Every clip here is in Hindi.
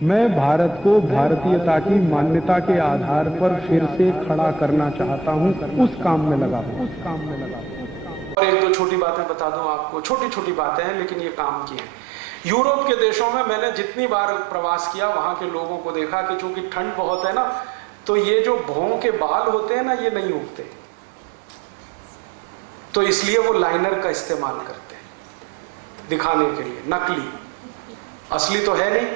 मैं भारत को भारतीयता की मान्यता के आधार पर फिर से खड़ा करना चाहता हूं, उस काम में लगा हूं। और एक दो छोटी बातें बता दूं आपको, छोटी छोटी बातें हैं लेकिन ये काम की हैं। यूरोप के देशों में मैंने जितनी बार प्रवास किया वहां के लोगों को देखा कि चूंकि ठंड बहुत है ना, तो ये जो भौं के बाल होते हैं ना, ये नहीं उगते, तो इसलिए वो लाइनर का इस्तेमाल करते हैं दिखाने के लिए, नकली, असली तो है नहीं।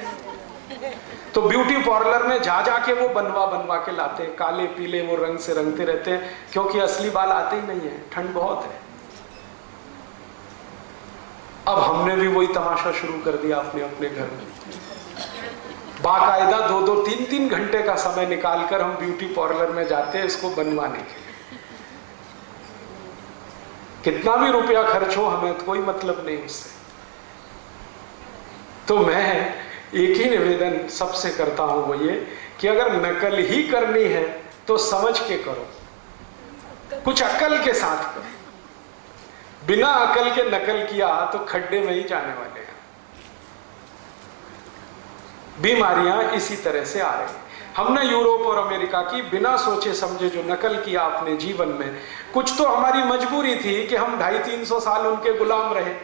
तो ब्यूटी पार्लर में जा जाके वो बनवा बनवा के लाते हैं, काले पीले वो रंग से रंगते रहते हैं, क्योंकि असली बाल आते ही नहीं है, ठंड बहुत है। अब हमने भी वही तमाशा शुरू कर दिया अपने अपने घर में, बाकायदा 2-2, 3-3 घंटे का समय निकालकर हम ब्यूटी पार्लर में जाते हैं इसको बनवाने के लिए। कितना भी रुपया खर्च हो, हमें तो कोई मतलब नहीं उससे। तो मैं एक ही निवेदन सबसे करता हूं, वो ये कि अगर नकल ही करनी है तो समझ के करो, कुछ अकल के साथ करो। बिना अकल के नकल किया तो खड्डे में ही जाने वाले हैं। बीमारियां इसी तरह से आ रही हैं। हमने यूरोप और अमेरिका की बिना सोचे समझे जो नकल किया अपने जीवन में, कुछ तो हमारी मजबूरी थी कि हम 250-300 साल उनके गुलाम रहे,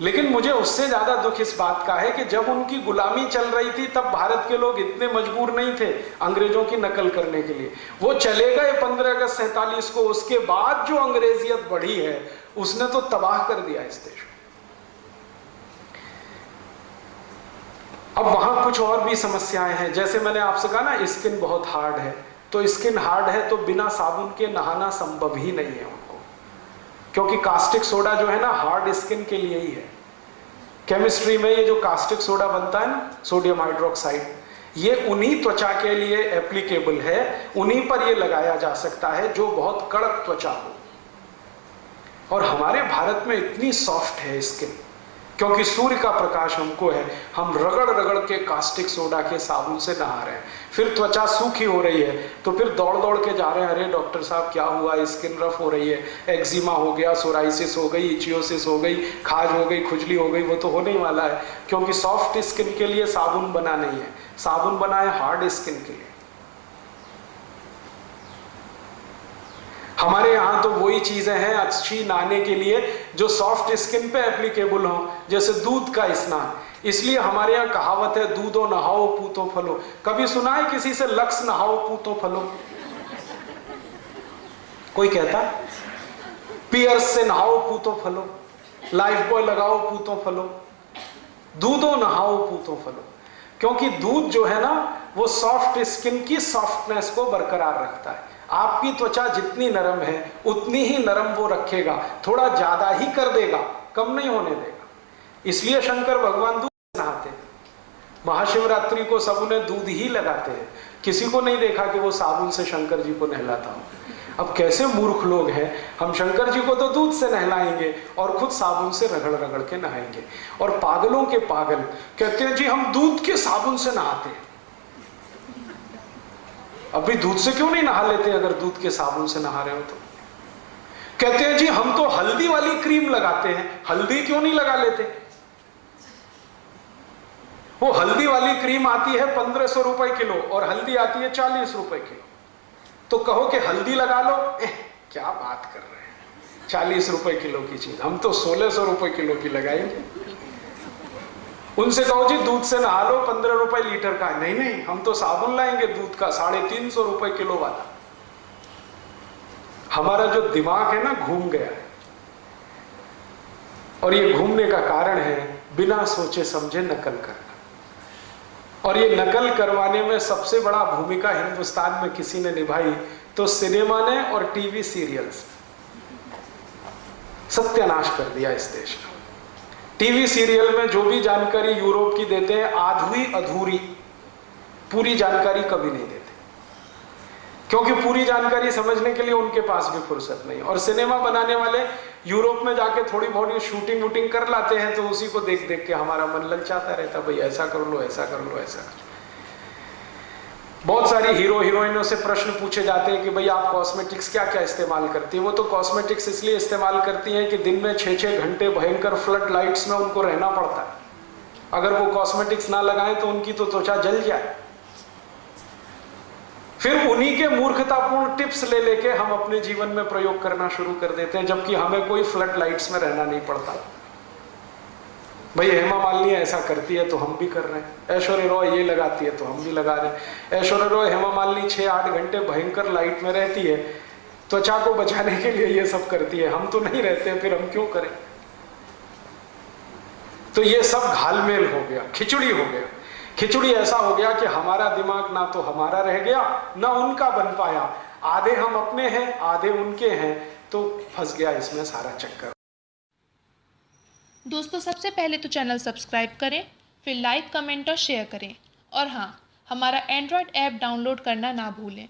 लेकिन मुझे उससे ज्यादा दुख इस बात का है कि जब उनकी गुलामी चल रही थी तब भारत के लोग इतने मजबूर नहीं थे अंग्रेजों की नकल करने के लिए। वो चले गए 15 अगस्त 47 को, उसके बाद जो अंग्रेजियत बढ़ी है उसने तो तबाह कर दिया इस देश को। अब वहां कुछ और भी समस्याएं हैं, जैसे मैंने आपसे कहा ना स्किन बहुत हार्ड है, तो स्किन हार्ड है तो बिना साबुन के नहाना संभव ही नहीं है उनको, क्योंकि कास्टिक सोडा जो है ना हार्ड स्किन के लिए ही है। केमिस्ट्री में ये जो कास्टिक सोडा बनता है ना, सोडियम हाइड्रोक्साइड, ये उन्हीं त्वचा के लिए एप्लीकेबल है, उन्हीं पर ये लगाया जा सकता है जो बहुत कड़क त्वचा हो। और हमारे भारत में इतनी सॉफ्ट है स्किन, क्योंकि सूर्य का प्रकाश हमको है, हम रगड़ रगड़ के कास्टिक सोडा के साबुन से नहा रहे हैं, फिर त्वचा सूखी हो रही है तो फिर दौड़ दौड़ के जा रहे हैं, अरे डॉक्टर साहब क्या हुआ, स्किन रफ हो रही है, एक्जिमा हो गया, सोराइसिस हो गई, इचियोसिस हो गई, खाज हो गई, खुजली हो गई। वो तो होने ही वाला है, क्योंकि सॉफ्ट स्किन के लिए साबुन बना नहीं है, साबुन बना है हार्ड स्किन के लिए। हमारे यहाँ तो वही चीजें हैं अच्छी नहाने के लिए जो सॉफ्ट स्किन पे एप्लीकेबल हो, जैसे दूध का स्नान। इसलिए हमारे यहाँ कहावत है, दूधो नहाओ पूतो फलो। कभी सुना है किसी से लक्स नहाओ पूतो फलो? कोई कहता? पियर्स से नहाओ पूतो फलो, लाइफ बॉय लगाओ पूतो फलो, दूधो नहाओ पूतो फलो। क्योंकि दूध जो है ना वो सॉफ्ट स्किन की सॉफ्टनेस को बरकरार रखता है। आपकी त्वचा जितनी नरम है उतनी ही नरम वो रखेगा, थोड़ा ज्यादा ही कर देगा, कम नहीं होने देगा। इसलिए शंकर भगवान दूध से नहाते हैं, महाशिवरात्रि को सब उन्हें दूध ही लगाते हैं। किसी को नहीं देखा कि वो साबुन से शंकर जी को नहलाता हो। अब कैसे मूर्ख लोग हैं, हम शंकर जी को तो दूध से नहलाएंगे और खुद साबुन से रगड़ रगड़ के नहाएंगे। और पागलों के पागल कहते हैं जी हम दूध के साबुन से नहाते हैं। अभी दूध से क्यों नहीं नहा लेते अगर दूध के साबुन से नहा रहे हो तो? कहते हैं जी हम तो हल्दी वाली क्रीम लगाते हैं, हल्दी क्यों नहीं लगा लेते? वो हल्दी वाली क्रीम आती है 1500 रुपए किलो और हल्दी आती है 40 रुपए किलो, तो कहो कि हल्दी लगा लो, क्या बात कर रहे हैं, 40 रुपए किलो की चीज हम तो 1600 रुपए किलो की लगाएंगे। उनसे कहो जी दूध से नहा लो, 15 रुपए लीटर का। नहीं नहीं, हम तो साबुन लाएंगे दूध का 350 रुपए किलो वाला। हमारा जो दिमाग है ना घूम गया है, और ये घूमने का कारण है बिना सोचे समझे नकल करना। और ये नकल करवाने में सबसे बड़ा भूमिका हिंदुस्तान में किसी ने निभाई तो सिनेमा ने और टीवी सीरियल्स। सत्यानाश कर दिया इस देश का। टीवी सीरियल में जो भी जानकारी यूरोप की देते हैं आधी अधूरी, पूरी जानकारी कभी नहीं देते, क्योंकि पूरी जानकारी समझने के लिए उनके पास भी फुर्सत नहीं। और सिनेमा बनाने वाले यूरोप में जाके थोड़ी बहुत शूटिंग वूटिंग कर लाते हैं तो उसी को देख देख के हमारा मन ललचाता रहता, भाई ऐसा कर लो, ऐसा कर लो, ऐसा कर लो। बहुत सारी हीरो हीरोइनों से प्रश्न पूछे जाते हैं कि भाई आप कॉस्मेटिक्स क्या क्या इस्तेमाल करती हैं? वो तो कॉस्मेटिक्स इसलिए इस्तेमाल करती हैं कि दिन में 6-6 घंटे भयंकर फ्लड लाइट्स में उनको रहना पड़ता है, अगर वो कॉस्मेटिक्स ना लगाएं तो उनकी तो त्वचा जल जाए। फिर उन्हीं के मूर्खतापूर्ण टिप्स ले लेके हम अपने जीवन में प्रयोग करना शुरू कर देते हैं, जबकि हमें कोई फ्लड लाइट्स में रहना नहीं पड़ता। भाई हेमा मालिनी ऐसा करती है तो हम भी कर रहे हैं, ऐश्वर्या रॉय ये लगाती है तो हम भी लगा रहे हैं। ऐश्वर्या रॉय, हेमा मालिनी 6-8 घंटे भयंकर लाइट में रहती है, त्वचा को बचाने के लिए ये सब करती है, हम तो नहीं रहते, फिर हम क्यों करें? तो ये सब घालमेल हो गया, खिचड़ी हो गया। खिचड़ी ऐसा हो गया कि हमारा दिमाग ना तो हमारा रह गया ना उनका बन पाया, आधे हम अपने हैं आधे उनके हैं, तो फंस गया इसमें सारा चक्कर। दोस्तों, सबसे पहले तो चैनल सब्सक्राइब करें, फिर लाइक, कमेंट और शेयर करें, और हाँ, हमारा एंड्रॉयड ऐप डाउनलोड करना ना भूलें।